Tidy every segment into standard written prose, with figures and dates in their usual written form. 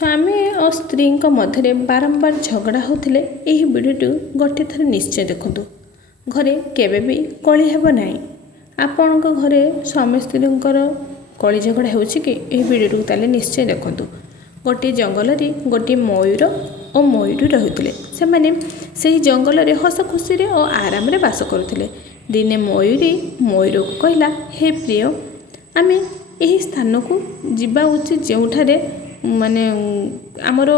स्वामी और स्त्री मध्य बारंबार झगड़ा होते यह भिडियो गोटे थर निश्चय देखु। घरे केबे भी कली हेब ना। आपण घरे स्वामी स्त्री कली झगड़ा हो भिडियो ताले निश्चय देखु। गोटे जंगल गोटे मयूर और मयूरी रहते से जंगल में हस खुशी और आराम बास करुले। दिने मयूरी मयूर को कहला, हे प्रिय, आमे यही स्थान को जीवा उचित जोठारे माने आमर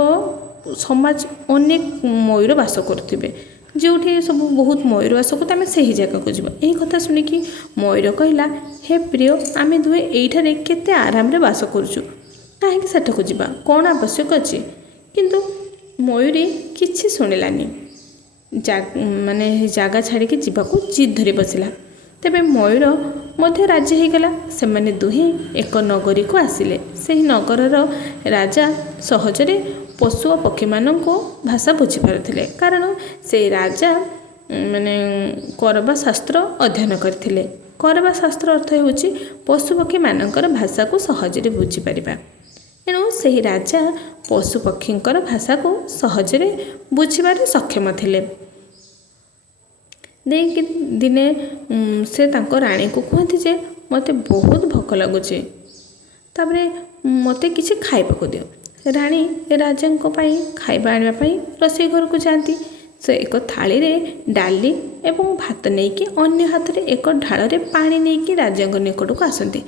समाज अनेक मयूर बास करुवे, जो सब बहुत मयूर बास करते आम से ही जगह को जीवा। यही कथा शुणिकी मयूर कहला, हे प्रिय, आमे दुहे एठारे केते आराम रे बास करुचु, कहीं सेठा को जीवा, कौन आवश्यक अच्छे। किंतु मयूरी किछि शुणिलानी, माने जगह छाड़ी जीवा को जिद धरी बसला। तेबे मयूर मध्य राजी हो गला। से माने दुहे एक नगरी को आसिले। से नगरर राजा सहजरे पशु और पक्षी मान को भाषा बुझी पारुथिले, कारण से राजा माने करवा शास्त्र अध्ययन करथिले। करवा शास्त्र अर्थ होउची पशु पक्षी मानकर भाषा को सहजरे बुझी पारिबा। एणु से राजा पशु पक्षींकर भाषा को सहजरे बुझिबारे सक्षम थिले। देखि दिने से तांको राणी को कहती जे मते बहुत भोक लगुचे, तापरे मते किछि खाइबा को दियो। राणी राजा खाइबा आनिबा पई रोषेई घर को जाती। से एक थाली रे डाली एवं भात नहीं कि अन्य हाथ रे एक ढाल रे पानी नहीं कि राजा निकट को आसती।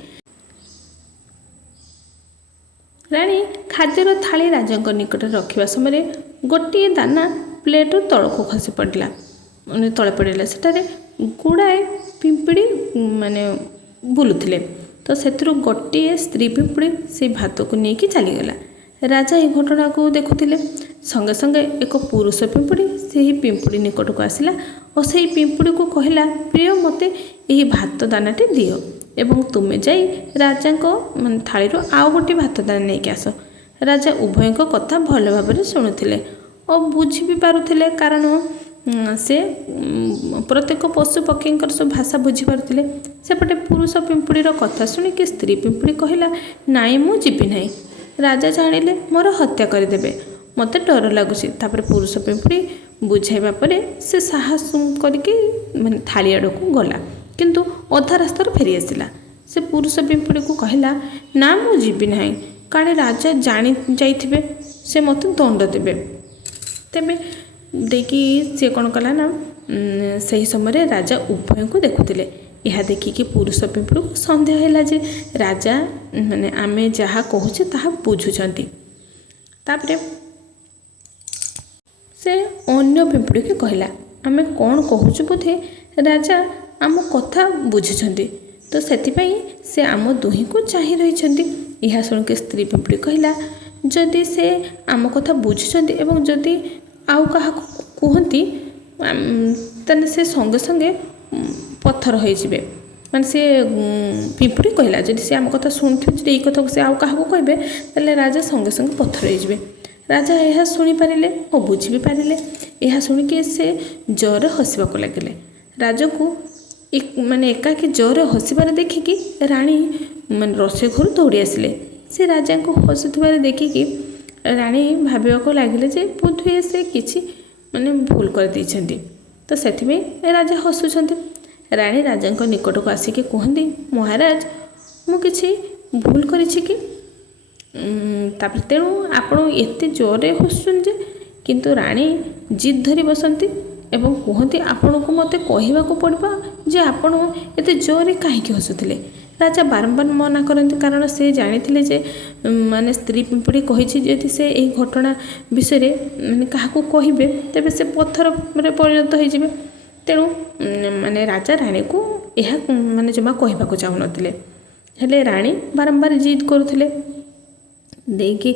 राणी खाद्यर थाली राजा निकट रखा समय गोटे दाना प्लेट तल को खसी पड़ा, माने तले पड़ा। सेठारे गुड़ाए पिंपिड़ी माने बुलुथिले। तो से गोटे स्त्री पिंपिड़ी से भात को लेकिन चलीगला। राजा ये घटना को देखुले। संगे संगे एक पुरुष पिंपिड़ी से ही पिंपिड़ी निकट को आसला और से पिंपिड़ी को कहला, प्रिय, मते यही भात दानाटे दियो एवं तुम्हें जाई राजा माने थाली आउ गोटे भात दाना नहीं कि आस। राजा उभय कथा भल भाव शुणुले और बुझी भी पारुथिले, कारण से प्रत्येक पशु पक्षी सब भाषा बुझी पारुथिले। सेपटे पुरुष पिंपुड़ीर कथा शुणिकी स्त्री पिंपुड़ी कहला, नाई मु जीवी नहीं, राजा जानिले मोर हत्या करदेबे, मते डर लगुच। तापर पुरुष पिंपुड़ी बुझाइबा परे से साहस करके माने थाली आड़ को गला, किंतु अधा रास्तार फेरी आसिला। से पुरुष पिंपुड़ी को कहला, ना मु जीवी नहीं, काले राजा जानी जाइथिबे, से मते दंड देबे। तेबे देखि से कौन कला ना, सही समय राजा उभय को देखुले। यह देखिकी पुरुष पिंपुड़ी को सन्देह है जे राजा माने आमे जहाँ कहूचे ताहा बुझुचंती। तापरे से अन्य पिंपुड़ी के कहला, आमे कौन कहूचु बोधे राजा आम कथा बुझुचंती, तो सेथिपाई से आम दुही को चाहि रहिचंती। यह शुणिक स्त्री पिंपुड़ी कहला, जदि से आम कथा बुझुचंती एवं जदि आउ कहा कहती ताने से संगे संगे पत्थर हो जाए। माने से पिंपुड़ी कहला, जदि से आम कथा शुणुथे ये कथा से आउ क्या कहे ताले राजा संगे संगे पत्थर हो जाए। राजा यह शुणी पारे और बुझी भी पारे। यह शुणिकी से जोर हसवाक लगे। राजा को एक माने एकाकी जोर हसबार देखिकी राणी माने रोषेई घर दौड़ी आसिले। से राजा को हसुथिबार देखिकी राणी भाविबाक लगिले जे बोधहुए से किछि माने भूल कर देइछन्ति। तो सेथिमे राजा हसुछन्ति। राणी राजा निकट को आसिक कहती, महाराज, मु किछि भूल करिछि कि? तापर तेणु आपण एते जोरे हसुछन जे, किंतु राणी जिद धरी बसंती एवं कहती, आपण को मते कहवा को पड़बा जे आपण एते जोरे काहेकि हसुथिले। राजा बारंबार मना करते, कारण से जानी जे माने स्त्री पिंपुड़ी कही यदि से यही घटना विषय माने क्या कहे तेबे से पत्थर परिणत हो। तेणु माने राजा राणी को यह माने जमा कहवा चाहू नथिले, हेले राणी बारंबार जिद करुथिले। देखि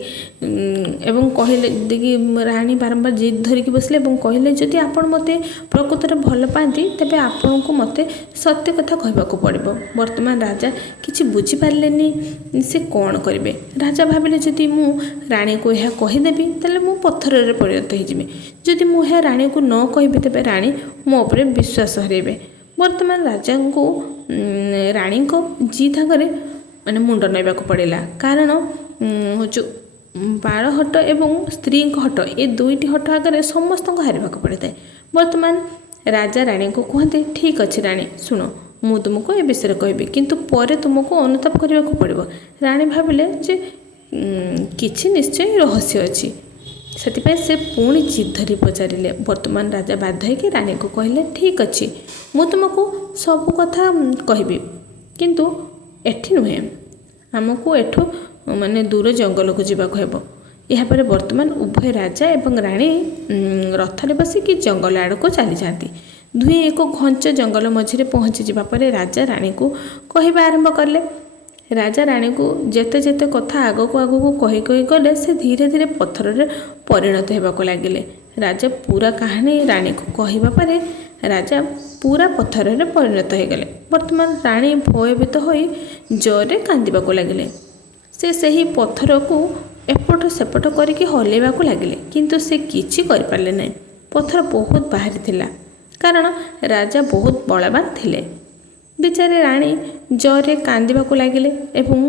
एवं कहले देखि राणी बारंबार जिद धरिकी बसले एवं कहले, जदि आपण मते प्रकृतर भल पाती तेबे आपण को मते सत्य कथा कहबाक पड़िबो। वर्तमान राजा किछि बुझी पारलेनी से कौन करिवे। राजा भाविले, जदि मु राणी को यह कहीदेवी ताले मु पत्थर रे परिणत हो जिमि, जदि मु यह राणी को न कहबी तेबे राणी मो उपरे विश्वास हरेबे। वर्तमान राजा को राणी को जिद आगे माने मुंड नैबाक पड़ेगा, कारण ବାଳହଟ ଏବଂ ସ୍ତ୍ରୀଙ୍କ ହଟ ଏ ଦୁଇଟି ହଟ ଆଗରେ ସମସ୍ତଙ୍କୁ ହାରିବାକୁ ପଡ଼ିଥାଏ। ବର୍ତ୍ତମାନ ରାଜା ରାଣୀଙ୍କୁ କୁହନ୍ତି, ଠିକ୍ ଅଛି ରାଣୀ, ଶୁଣ ମୁଁ ତୁମକୁ ଏ ବିଷୟରେ କହିବି, କିନ୍ତୁ ପରେ ତୁମକୁ ଅନୁତାପ କରିବାକୁ ପଡ଼ିବ। ରାଣୀ ଭାବିଲେ ଯେ କିଛି ନିଶ୍ଚୟ ରହସ୍ୟ ଅଛି, ସେଥିପାଇଁ ସେ ପୁଣି ଜିଦ୍ ଧରି ପଚାରିଲେ। ବର୍ତ୍ତମାନ ରାଜା ବାଧ୍ୟ ହୋଇକି ରାଣୀଙ୍କୁ କହିଲେ, ଠିକ୍ ଅଛି ମୁଁ ତୁମକୁ ସବୁ କଥା କହିବି, କିନ୍ତୁ ଏଠି ନୁହେଁ, ଆମକୁ ଏଠୁ ଦୂର ଜଙ୍ଗଲକୁ ଯିବାକୁ ହେବ। ଏହାପରେ ବର୍ତ୍ତମାନ ଉଭୟ ରାଜା ଏବଂ ରାଣୀ ରଥରେ ବସିକି ଜଙ୍ଗଲ ଆଡ଼କୁ ଚାଲିଯାଆନ୍ତି। ଦୁହେଁ ଏକ ଘଞ୍ଚ ଜଙ୍ଗଲ ମଝିରେ ପହଞ୍ଚିଯିବା ପରେ ରାଜା ରାଣୀକୁ କହିବା ଆରମ୍ଭ କଲେ। ରାଜା ରାଣୀକୁ ଯେତେ ଯେତେ କଥା ଆଗକୁ ଆଗକୁ କହି କହି ଗଲେ ସେ ଧୀରେ ଧୀରେ ପଥରରେ ପରିଣତ ହେବାକୁ ଲାଗିଲେ। ରାଜା ପୁରା କାହାଣୀ ରାଣୀକୁ କହିବା ପରେ ରାଜା ପୁରା ପଥରରେ ପରିଣତ ହୋଇଗଲେ। ବର୍ତ୍ତମାନ ରାଣୀ ଭୟଭୀତ ହୋଇ ଜୋରରେ କାନ୍ଦିବାକୁ ଲାଗିଲେ। ସେ ସେହି ପଥରକୁ ଏପଟ ସେପଟ କରିକି ହଲେଇବାକୁ ଲାଗିଲେ, କିନ୍ତୁ ସେ କିଛି କରିପାରିଲେ ନାହିଁ। ପଥର ବହୁତ ବାହାରିଥିଲା, କାରଣ ରାଜା ବହୁତ ବଳବାନ ଥିଲେ। ବିଚାରେ ରାଣୀ ଜୋରରେ କାନ୍ଦିବାକୁ ଲାଗିଲେ ଏବଂ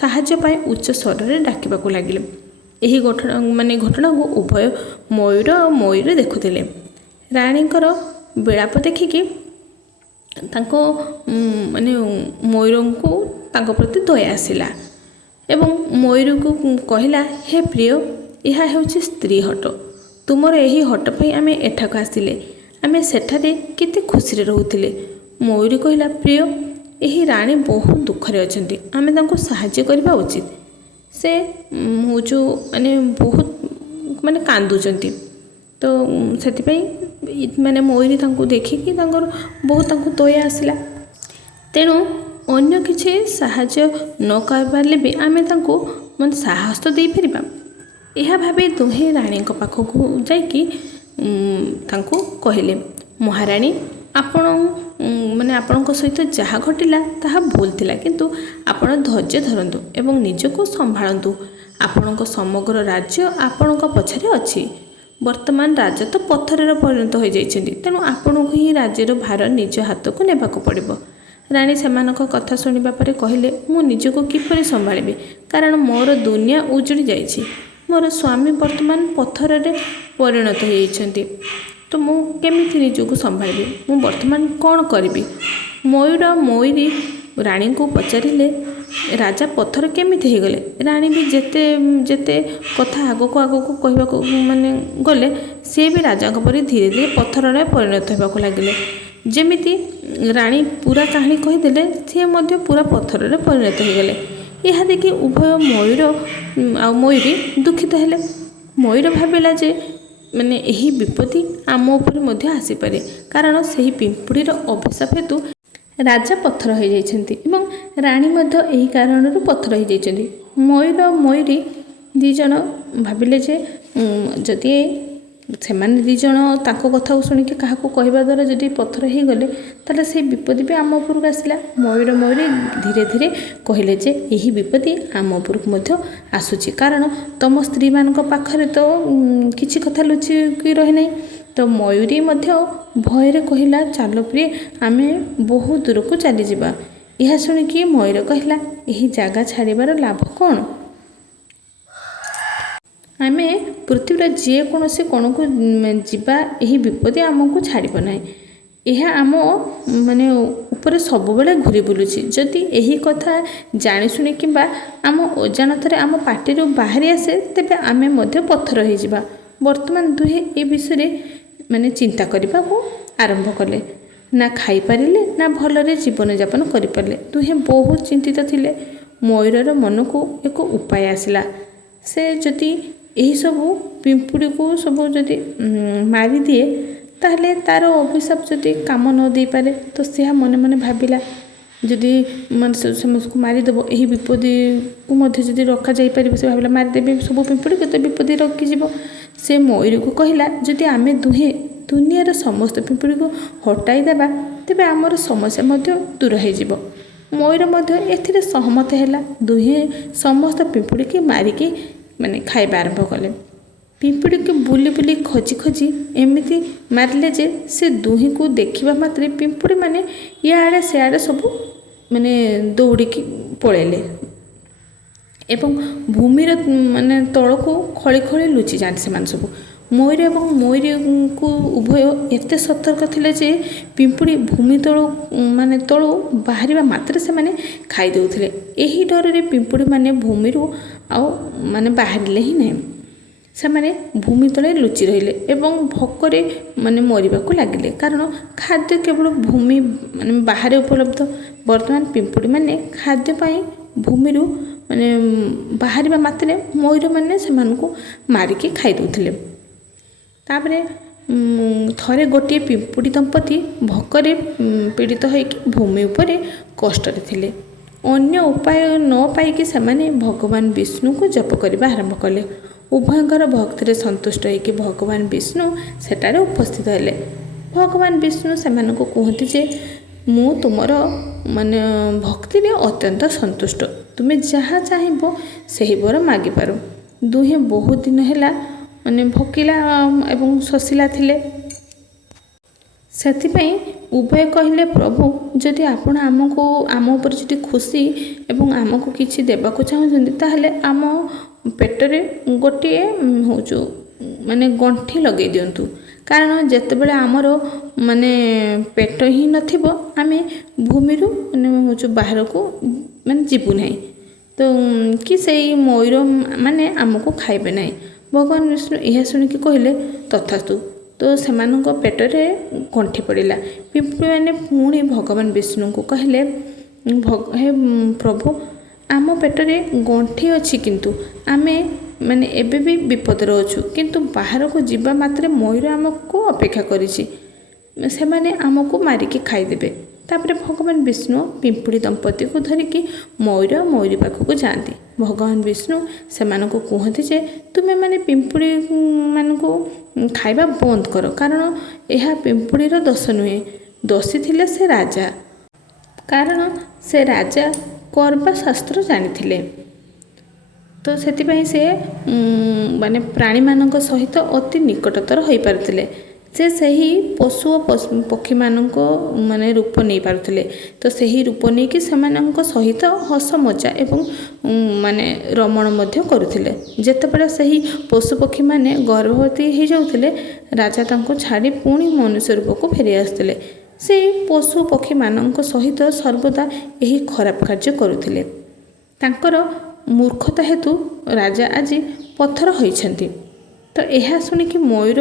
ସାହାଯ୍ୟ ପାଇଁ ଉଚ୍ଚ ସ୍ୱରରେ ଡାକିବାକୁ ଲାଗିଲେ। ଏହି ଘଟଣାକୁ ଉଭୟ ମୟୂର ଆଉ ମୟୂରୀ ଦେଖୁଥିଲେ। ରାଣୀଙ୍କର ବିଳାପ ଦେଖିକି ତାଙ୍କ ମୟୂରଙ୍କୁ ତାଙ୍କ ପ୍ରତି ଦୟା ଆସିଲା ଏବଂ ମୟୂରକୁ କହିଲା, ହେ ପ୍ରିୟ, ଏହା ହେଉଛି ସ୍ତ୍ରୀ ହଟ। ତୁମର ଏହି ହଟ ପାଇଁ ଆମେ ଏଠାକୁ ଆସିଲେ। ଆମେ ସେଠାରେ କେତେ ଖୁସିରେ ରହୁଥିଲେ। ମୟୂରୀ କହିଲା, ପ୍ରିୟ, ଏହି ରାଣୀ ବହୁତ ଦୁଃଖରେ ଅଛନ୍ତି, ଆମେ ତାଙ୍କୁ ସାହାଯ୍ୟ କରିବା ଉଚିତ। ସେ ବହୁତ କାନ୍ଦୁଛନ୍ତି, ତ ସେଥିପାଇଁ ମୟୂରୀ ତାଙ୍କୁ ଦେଖିକି ତାଙ୍କୁ ଦୟା ଆସିଲା। ତେଣୁ ଅନ୍ୟ କିଛି ସାହାଯ୍ୟ ନ କରିପାରିଲେ ବି ଆମେ ତାଙ୍କୁ ସାହସ ଦେଇପାରିବା। ଏହା ଭାବି ଦୁହେଁ ରାଣୀଙ୍କ ପାଖକୁ ଯାଇକି ତାଙ୍କୁ କହିଲେ, ମହାରାଣୀ, ଆପଣଙ୍କ ସହିତ ଯାହା ଘଟିଲା ତାହା ଭୁଲ ଥିଲା, କିନ୍ତୁ ଆପଣ ଧୈର୍ଯ୍ୟ ଧରନ୍ତୁ ଏବଂ ନିଜକୁ ସମ୍ଭାଳନ୍ତୁ। ଆପଣଙ୍କ ସମଗ୍ର ରାଜ୍ୟ ଆପଣଙ୍କ ପଛରେ ଅଛି। ବର୍ତ୍ତମାନ ରାଜା ତ ପଥରରେ ପରିଣତ ହୋଇଯାଇଛନ୍ତି, ତେଣୁ ଆପଣଙ୍କୁ ହିଁ ରାଜ୍ୟର ଭାର ନିଜ ହାତକୁ ନେବାକୁ ପଡ଼ିବ। ରାଣୀ ସେମାନଙ୍କ କଥା ଶୁଣିବା ପରେ କହିଲେ, ମୁଁ ନିଜକୁ କିପରି ସମ୍ଭାଳିବି, କାରଣ ମୋର ଦୁନିଆ ଉଜୁଡ଼ି ଯାଇଛି। ମୋର ସ୍ୱାମୀ ବର୍ତ୍ତମାନ ପଥରରେ ପରିଣତ ହୋଇଯାଇଛନ୍ତି, ତ ମୁଁ କେମିତି ନିଜକୁ ସମ୍ଭାଳିବି? ମୁଁ ବର୍ତ୍ତମାନ କ'ଣ କରିବି? ମୟୂର ମୟୂରୀ ରାଣୀଙ୍କୁ ପଚାରିଲେ, ରାଜା ପଥର କେମିତି ହୋଇଗଲେ? ରାଣୀ ବି ଯେତେ କଥା ଆଗକୁ କହିବାକୁ ଗଲେ, ସେ ବି ରାଜାଙ୍କ ପରି ଧୀରେ ଧୀରେ ପଥରରେ ପରିଣତ ହେବାକୁ ଲାଗିଲେ। ଯେମିତି ରାଣୀ ପୁରା କାହାଣୀ କହିଦେଲେ, ସିଏ ମଧ୍ୟ ପୁରା ପଥରରେ ପରିଣତ ହୋଇଗଲେ। ଏହା ଦେଖି ଉଭୟ ମୟୂର ଆଉ ମୟୂରୀ ଦୁଃଖିତ ହେଲେ। ମୟୂର ଭାବିଲା ଯେ ଏହି ବିପତ୍ତି ଆମ ଉପରେ ମଧ୍ୟ ଆସିପାରେ, କାରଣ ସେହି ପିମ୍ପୁଡ଼ିର ଅଭିଶାପ ହେତୁ ରାଜା ପଥର ହୋଇଯାଇଛନ୍ତି ଏବଂ ରାଣୀ ମଧ୍ୟ ଏହି କାରଣରୁ ପଥର ହୋଇଯାଇଛନ୍ତି। ମୟୂର ମୟୂରୀ ଦୁଇ ଜଣ ଭାବିଲେ ଯେ ଯଦି ସେମାନେ ଦୁଇ ଜଣ ତାଙ୍କ କଥାକୁ ଶୁଣିକି କାହାକୁ କହିବା ଦ୍ୱାରା ଯଦି ପଥର ହୋଇଗଲେ, ତାହେଲେ ସେହି ବିପତ୍ତି ବି ଆମ ଉପରକୁ ଆସିଲା। ମୟୂର ମୟୂରୀ ଧୀରେ ଧୀରେ କହିଲେ ଯେ ଏହି ବିପତ୍ତି ଆମ ଉପରକୁ ମଧ୍ୟ ଆସୁଛି, କାରଣ ତମ ସ୍ତ୍ରୀମାନଙ୍କ ପାଖରେ ତ କିଛି କଥା ଲୁଚିକି ରହିନାହିଁ। ତ ମୟୂରୀ ମଧ୍ୟ ଭୟରେ କହିଲା, ଚାଲ ପ୍ରିୟ, ଆମେ ବହୁ ଦୂରକୁ ଚାଲିଯିବା। ଏହା ଶୁଣିକି ମୟୂର କହିଲା, ଏହି ଜାଗା ଛାଡ଼ିବାର ଲାଭ କ'ଣ? ଆମେ ପୃଥିବୀର ଯେକୌଣସି କୋଣକୁ ଯିବା, ଏହି ବିପତ୍ତି ଆମକୁ ଛାଡ଼ିବ ନାହିଁ। ଏହା ଆମ ଉପରେ ସବୁବେଳେ ଘୁରି ବୁଲୁଛି। ଯଦି ଏହି କଥା ଜାଣିଶୁଣି କିମ୍ବା ଆମ ଅଜାଣତରେ ଆମ ପାଟିରୁ ବାହାରି ଆସେ, ତେବେ ଆମେ ମଧ୍ୟ ପଥର ହୋଇଯିବା। ବର୍ତ୍ତମାନ ଦୁହେଁ ଏ ବିଷୟରେ ଚିନ୍ତା କରିବାକୁ ଆରମ୍ଭ କଲେ। ନା ଖାଇପାରିଲେ ନା ଭଲରେ ଜୀବନଯାପନ କରିପାରିଲେ। ଦୁହେଁ ବହୁତ ଚିନ୍ତିତ ଥିଲେ। ମୟୂରର ମନକୁ ଏକ ଉପାୟ ଆସିଲା। ସେ ଯଦି ଏହିସବୁ ପିମ୍ପୁଡ଼ିକୁ ସବୁ ଯଦି ମାରିଦିଏ, ତାହେଲେ ତା'ର ଅଭିଶାପ ଯଦି କାମ ନ ଦେଇପାରେ, ତ ସେ ମନେ ମନେ ଭାବିଲା, ଯଦି ସମସ୍ତଙ୍କୁ ମାରିଦେବ, ଏହି ବିପତ୍ତିକୁ ମଧ୍ୟ ଯଦି ରୋକାଯାଇପାରିବ, ସେ ଭାବିଲା ମାରିଦେବେ ସବୁ ପିମ୍ପୁଡ଼ିକୁ, ତ ବିପତ୍ତି ରୋକିଯିବ। ସେ ମୟୂରୀକୁ କହିଲା, ଯଦି ଆମେ ଦୁହେଁ ଦୁନିଆର ସମସ୍ତ ପିମ୍ପୁଡ଼ିକୁ ହଟାଇ ଦେବା, ତେବେ ଆମର ସମସ୍ୟା ମଧ୍ୟ ଦୂର ହୋଇଯିବ। ମୟୂର ମଧ୍ୟ ଏଥିରେ ସହମତ ହେଲା। ଦୁହେଁ ସମସ୍ତ ପିମ୍ପୁଡ଼ିକି ମାରିକି ଖାଇବା ଆରମ୍ଭ କଲେ। ପିମ୍ପୁଡ଼ିକୁ ବୁଲି ବୁଲି ଖୋଜି ଖୋଜି ଏମିତି ମାରିଲେ ଯେ ସେ ଦୁହିଁଙ୍କୁ ଦେଖିବା ମାତ୍ରେ ପିମ୍ପୁଡ଼ିମାନେ ଇଆଡ଼େ ସିଆଡ଼େ ସବୁ ଦୌଡ଼ିକି ପଳେଇଲେ। ଏବଂ ଭୂମିର ମାନେ ତଳକୁ ଖଳି ଖଳି ଲୁଚି ଯାଆନ୍ତି ସେମାନେ ସବୁ। ମୟୂର ଏବଂ ମୟୂରୀଙ୍କୁ ଉଭୟ ଏତେ ସତର୍କ ଥିଲେ ଯେ ପିମ୍ପୁଡ଼ି ଭୂମି ତଳୁ ବାହାରିବା ମାତ୍ରେ ସେମାନେ ଖାଇ ଦେଉଥିଲେ। ଏହି ଡରରେ ପିମ୍ପୁଡ଼ିମାନେ ଭୂମିରୁ ଆଉ ବାହାରିଲେ ହିଁ ନାହିଁ। ସେମାନେ ଭୂମି ତଳେ ଲୁଚି ରହିଲେ ଏବଂ ଭୋକରେ ମରିବାକୁ ଲାଗିଲେ, କାରଣ ଖାଦ୍ୟ କେବଳ ଭୂମି ବାହାରେ ଉପଲବ୍ଧ। ବର୍ତ୍ତମାନ ପିମ୍ପୁଡ଼ିମାନେ ଖାଦ୍ୟ ପାଇଁ ଭୂମିରୁ ବାହାରିବା ମାତ୍ରେ ମୟୂରମାନେ ସେମାନଙ୍କୁ ମାରିକି ଖାଇ ଦେଉଥିଲେ। ତାପରେ ଥରେ ଗୋଟିଏ ପିମ୍ପୁଡ଼ି ଦମ୍ପତି ଭୋକରେ ପୀଡ଼ିତ ହୋଇକି ଭୂମି ଉପରେ କଷ୍ଟରେ ଥିଲେ। ଅନ୍ୟ ଉପାୟ ନ ପାଇକି ସେମାନେ ଭଗବାନ ବିଷ୍ଣୁଙ୍କୁ ଜପ କରିବା ଆରମ୍ଭ କଲେ। ଉଭୟଙ୍କର ଭକ୍ତିରେ ସନ୍ତୁଷ୍ଟ ହୋଇକି ଭଗବାନ ବିଷ୍ଣୁ ସେଠାରେ ଉପସ୍ଥିତ ହେଲେ। ଭଗବାନ ବିଷ୍ଣୁ ସେମାନଙ୍କୁ କୁହନ୍ତି ଯେ ମୁଁ ତୁମର ଭକ୍ତିରେ ଅତ୍ୟନ୍ତ ସନ୍ତୁଷ୍ଟ, ତୁମେ ଯାହା ଚାହିଁବ ସେହି ବର ମାଗିପାର। ଦୁହେଁ ବହୁତ ଦିନ ହେଲା ଭୋକିଲା ଏବଂ ଶୋଷିଲା ଥିଲେ। ସେଥିପାଇଁ ଉଭୟ କହିଲେ, ପ୍ରଭୁ ଯଦି ଆପଣ ଆମ ଉପରେ ଯଦି ଖୁସି ଏବଂ ଆମକୁ କିଛି ଦେବାକୁ ଚାହୁଁଛନ୍ତି, ତାହେଲେ ଆମ ପେଟରେ ଗୋଟିଏ ଗଣ୍ଠି ଲଗାଇ ଦିଅନ୍ତୁ। କାରଣ ଯେତେବେଳେ ଆମର ପେଟ ହିଁ ନଥିବ, ଆମେ ଭୂମିରୁ ବାହାରକୁ ଯିବୁ ନାହିଁ, ତ କି ସେଇ ମୟୂର ଆମକୁ ଖାଇବେ ନାହିଁ। ଭଗବାନ ବିଷ୍ଣୁ ଏହା ଶୁଣିକି କହିଲେ ତଥାସ୍ତୁ। ତ ସେମାନଙ୍କ ପେଟରେ ଗଣ୍ଠି ପଡ଼ିଲା। ପିମ୍ପୁଡ଼ିମାନେ ପୁଣି ଭଗବାନ ବିଷ୍ଣୁଙ୍କୁ କହିଲେ, ହେ ପ୍ରଭୁ, ଆମ ପେଟରେ ଗଣ୍ଠି ଅଛି, କିନ୍ତୁ ଆମେ ଏବେ ବି ବିପଦରେ ଅଛୁ, କିନ୍ତୁ ବାହାରକୁ ଯିବା ମାତ୍ରେ ମୟୂର ଆମକୁ ଅପେକ୍ଷା କରିଛି, ସେମାନେ ଆମକୁ ମାରିକି ଖାଇଦେବେ। ତାପରେ ଭଗବାନ ବିଷ୍ଣୁ ପିମ୍ପୁଡ଼ି ଦମ୍ପତିକୁ ଧରିକି ମୟୂରୀ ପାଖକୁ ଯାଆନ୍ତି। ଭଗବାନ ବିଷ୍ଣୁ ସେମାନଙ୍କୁ କୁହନ୍ତି ଯେ ତୁମେମାନେ ପିମ୍ପୁଡ଼ିମାନଙ୍କୁ ଖାଇବା ବନ୍ଦ କର, କାରଣ ଏହା ପିମ୍ପୁଡ଼ିର ଦୋଷ ନୁହେଁ, ଦୋଷୀ ଥିଲେ ସେ ରାଜା, କାରଣ ସେ ରାଜା କର୍ବା ଶାସ୍ତ୍ର ଜାଣିଥିଲେ। ତ ସେଥିପାଇଁ ସେ ପ୍ରାଣୀମାନଙ୍କ ସହିତ ଅତି ନିକଟତର ହୋଇପାରୁଥିଲେ। ସେ ସେହି ପଶୁ ଓ ପକ୍ଷୀମାନଙ୍କ ରୂପ ନେଇପାରୁଥିଲେ। ତ ସେହି ରୂପ ନେଇକି ସେମାନଙ୍କ ସହିତ ହସ ମଜା ଏବଂ ରମଣ ମଧ୍ୟ କରୁଥିଲେ। ଯେତେବେଳେ ସେହି ପଶୁପକ୍ଷୀମାନେ ଗର୍ଭବତୀ ହୋଇଯାଉଥିଲେ, ରାଜା ତାଙ୍କୁ ଛାଡ଼ି ପୁଣି ମନୁଷ୍ୟ ରୂପକୁ ଫେରି ଆସୁଥିଲେ। ସେହି ପଶୁ ପକ୍ଷୀମାନଙ୍କ ସହିତ ସର୍ବଦା ଏହି ଖରାପ କାର୍ଯ୍ୟ କରୁଥିଲେ। ତାଙ୍କର ମୂର୍ଖତା ହେତୁ ରାଜା ଆଜି ପଥର ହୋଇଛନ୍ତି। ତ ଏହା ଶୁଣିକି ମୟୂର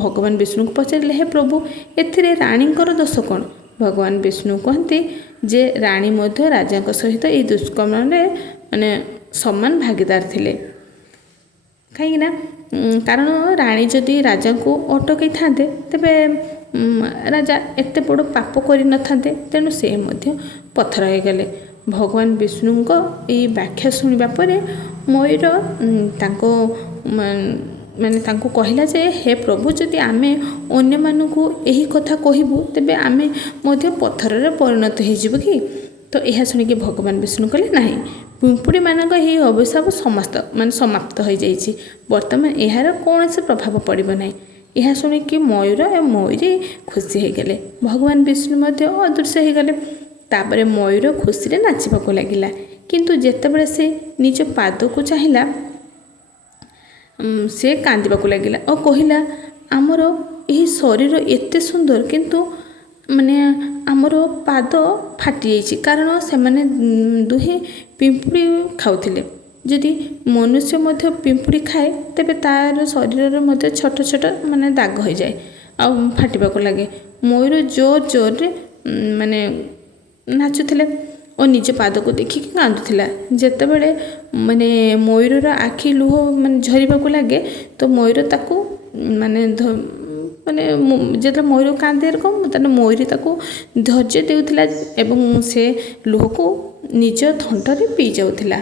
ଭଗବାନ ବିଷ୍ଣୁଙ୍କୁ ପଚାରିଲେ, ହେ ପ୍ରଭୁ, ଏଥିରେ ରାଣୀଙ୍କର ଦୋଷ କ'ଣ? ଭଗବାନ ବିଷ୍ଣୁ କହନ୍ତି ଯେ ରାଣୀ ମଧ୍ୟ ରାଜାଙ୍କ ସହିତ ଏହି ଦୁଷ୍କର୍ମରେ ସମାନ ଭାଗିଦାର ଥିଲେ। କାହିଁକିନା କାରଣ ରାଣୀ ଯଦି ରାଜାଙ୍କୁ ଅଟକାଇଥାନ୍ତେ, ତେବେ ରାଜା ଏତେ ବଡ଼ ପାପ କରିନଥାନ୍ତେ, ତେଣୁ ସେ ମଧ୍ୟ ପଥର ହୋଇଗଲେ। ଭଗବାନ ବିଷ୍ଣୁଙ୍କ ଏହି ବ୍ୟାଖ୍ୟା ଶୁଣିବା ପରେ ମୟୂର ତାଙ୍କୁ କହିଲା ଯେ ହେ ପ୍ରଭୁ, ଯଦି ଆମେ ଅନ୍ୟମାନଙ୍କୁ ଏହି କଥା କହିବୁ, ତେବେ ଆମେ ମଧ୍ୟ ପଥରରେ ପରିଣତ ହୋଇଯିବୁ କି? ତ ଏହା ଶୁଣିକି ଭଗବାନ ବିଷ୍ଣୁ କହିଲେ, ନାହିଁ, ପିମ୍ପୁଡ଼ିମାନଙ୍କ ଏହି ଅଭିଶାପ ସମାପ୍ତ ହୋଇଯାଇଛି। ବର୍ତ୍ତମାନ ଏହାର କୌଣସି ପ୍ରଭାବ ପଡ଼ିବ ନାହିଁ। ଏହା ଶୁଣିକି ମୟୂର ଏବଂ ମୟୂରୀ ଖୁସି ହୋଇଗଲେ। ଭଗବାନ ବିଷ୍ଣୁ ମଧ୍ୟ ଅଦୃଶ୍ୟ ହୋଇଗଲେ। ତାପରେ ମୟୂର ଖୁସିରେ ନାଚିବାକୁ ଲାଗିଲା, କିନ୍ତୁ ଯେତେବେଳେ ସେ ନିଜ ପାଦକୁ ଚାହିଁଲା, ସେ କାନ୍ଦିବାକୁ ଲାଗିଲା ଓ କହିଲା, ଆମର ଏହି ଶରୀର ଏତେ ସୁନ୍ଦର, କିନ୍ତୁ ଆମର ପାଦ ଫାଟିଯାଇଛି, କାରଣ ସେମାନେ ଦୁହେଁ ପିମ୍ପୁଡ଼ି ଖାଉଥିଲେ। ଯଦି ମନୁଷ୍ୟ ମଧ୍ୟ ପିମ୍ପୁଡ଼ି ଖାଏ, ତେବେ ତାର ଶରୀରରେ ମଧ୍ୟ ଛୋଟ ଛୋଟ ଦାଗ ହୋଇଯାଏ ଆଉ ଫାଟିବାକୁ ଲାଗେ। ମୟୂର ଜୋରରେ ନାଚୁଥିଲେ ଓ ନିଜ ପାଦକୁ ଦେଖିକି କାନ୍ଦୁଥିଲା। ଯେତେବେଳେ ମୟୂରର ଆଖି ଲୁହ ଝରିବାକୁ ଲାଗେ, ତ ମୟୂର ତାକୁ ଯେତେବେଳେ ମୟୂର କାନ୍ଦେ ଏରକମ, ତାହେଲେ ମୟୂରୀ ତାକୁ ଧୈର୍ଯ୍ୟ ଦେଉଥିଲା ଏବଂ ସେ ଲୁହକୁ ନିଜ ଥଣ୍ଟରେ ପିଇ ଯାଉଥିଲା।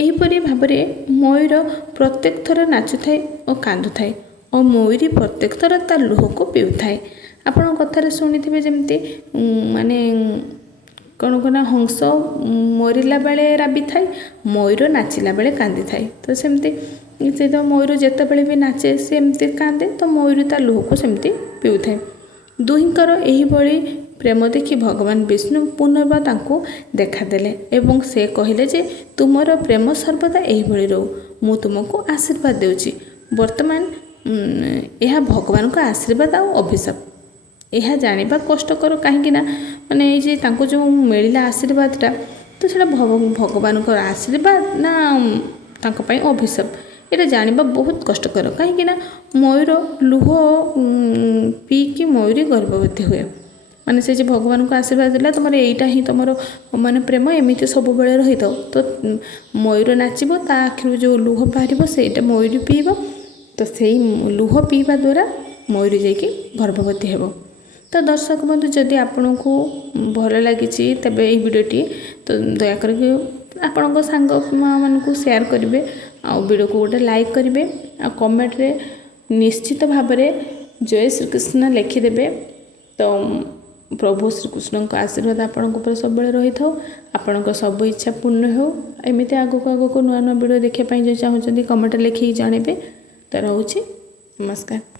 ଏହିପରି ଭାବରେ ମୟୂର ପ୍ରତ୍ୟେକ ଥର ନାଚୁଥାଏ ଓ କାନ୍ଦୁଥାଏ ଓ ମୟୂରୀ ପ୍ରତ୍ୟେକ ଥର ତା ଲୁହକୁ ପିଉଥାଏ। ଆପଣ କଥାରେ ଶୁଣିଥିବେ, ଯେମିତି କ'ଣ ହଂସ ମରିଲା ବେଳେ ରାବିଥାଏ, ମୟୂର ନାଚିଲା ବେଳେ କାନ୍ଦିଥାଏ। ତ ସେମିତି ସେ ତ ମୟୂର ଯେତେବେଳେ ବି ନାଚେ ସେ ଏମିତି କାନ୍ଦେ, ତ ମୟୂରୀ ତା ଲୁହକୁ ସେମିତି ପିଉଥାଏ। ଦୁହିଁଙ୍କର ଏହିଭଳି ପ୍ରେମ ଦେଖି ଭଗବାନ ବିଷ୍ଣୁ ପୁନର୍ବାର ତାଙ୍କୁ ଦେଖାଦେଲେ ଏବଂ ସେ କହିଲେ ଯେ ତୁମର ପ୍ରେମ ସର୍ବଦା ଏହିଭଳି ରହୁ। ମୁଁ ତୁମକୁ ଆଶୀର୍ବାଦ ଦେଉଛି। ବର୍ତ୍ତମାନ ଏହା ଭଗବାନଙ୍କ ଆଶୀର୍ବାଦ ଆଉ ଅଭିଶାପ। ଏହା ଜାଣିବା କଷ୍ଟକର, କାହିଁକି ନା ମାନେ ଏଇ ଯେ ତାଙ୍କୁ ଯେଉଁ ମିଳିଲା ଆଶୀର୍ବାଦଟା, ତ ସେଇଟା ଭଗବାନଙ୍କର ଆଶୀର୍ବାଦ ନା ତାଙ୍କ ପାଇଁ ଅଭିଶାପ, ଏଇଟା ଜାଣିବା ବହୁତ କଷ୍ଟକର। କାହିଁକି ନା ମୟୂର ଲୁହ ପିଇକି ମୟୂରୀ ଗର୍ଭବତୀ ହୁଏ। ମାନେ ସେ ଯେ ଭଗବାନଙ୍କୁ ଆଶୀର୍ବାଦ ଦେଲା ତୁମର ଏଇଟା ହିଁ ତୁମର ମାନେ ପ୍ରେମ ଏମିତି ସବୁବେଳେ ରହିଥାଉ, ତ ମୟୂର ନାଚିବ, ତା ଆଖିରୁ ଯେଉଁ ଲୁହ ବାହାରିବ ସେଇଟା ମୟୂରୀ ପିଇବ। ତ ସେଇ ଲୁହ ପିଇବା ଦ୍ୱାରା ମୟୂରୀ ଯାଇକି ଗର୍ଭବତୀ ହେବ। ତ ଦର୍ଶକ ବନ୍ଧୁ, ଯଦି ଆପଣଙ୍କୁ ଭଲ ଲାଗିଛି ତେବେ ଏହି ଭିଡ଼ିଓଟି ତ ଦୟାକରି ଆପଣଙ୍କ ସାଙ୍ଗମାନଙ୍କୁ ସେୟାର କରିବେ, ଆଉ ଭିଡ଼ିଓକୁ ଗୋଟେ ଲାଇକ୍ କରିବେ, ଆଉ କମେଣ୍ଟରେ ନିଶ୍ଚିତ ଭାବରେ ଜୟ ଶ୍ରୀକୃଷ୍ଣ ଲେଖିଦେବେ। ତ ପ୍ରଭୁ ଶ୍ରୀକୃଷ୍ଣଙ୍କ ଆଶୀର୍ବାଦ ଆପଣଙ୍କ ଉପରେ ସବୁବେଳେ ରହିଥାଉ। ଆପଣଙ୍କ ସବୁ ଇଚ୍ଛା ପୂର୍ଣ୍ଣ ହେଉ। ଏମିତି ଆଗକୁ ନୂଆ ନୂଆ ଭିଡ଼ିଓ ଦେଖିବା ପାଇଁ ଯଦି ଚାହୁଁଛନ୍ତି କମେଣ୍ଟରେ ଲେଖିକି ଜଣାଇବେ। ତ ରହୁଛି, ନମସ୍କାର।